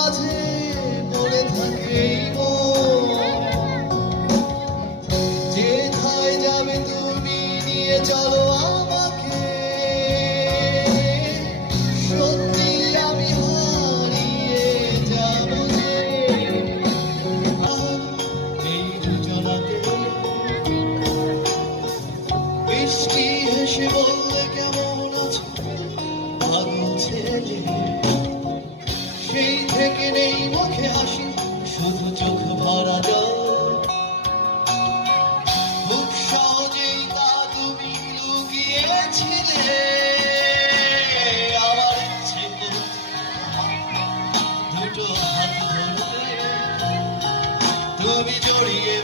মাঝে পড়ে থাকে এই মন। যেথায় যাবে তুমি নিয়ে চলো আমাকে, সত্যি আমি হারিয়ে যাব যে। এই যোজনাতে বৃষ্টি হেসে বললে কেমন আছে পাগল ছেলে, সেই থেকে নেই মুখে হাসি, শুধু চোখ ভরা জল। খুব সহজেই তা তুমি লুকিয়েছিলে, আমার ইচ্ছে দুটো হাত ধরতে, তুমি জড়িয়ে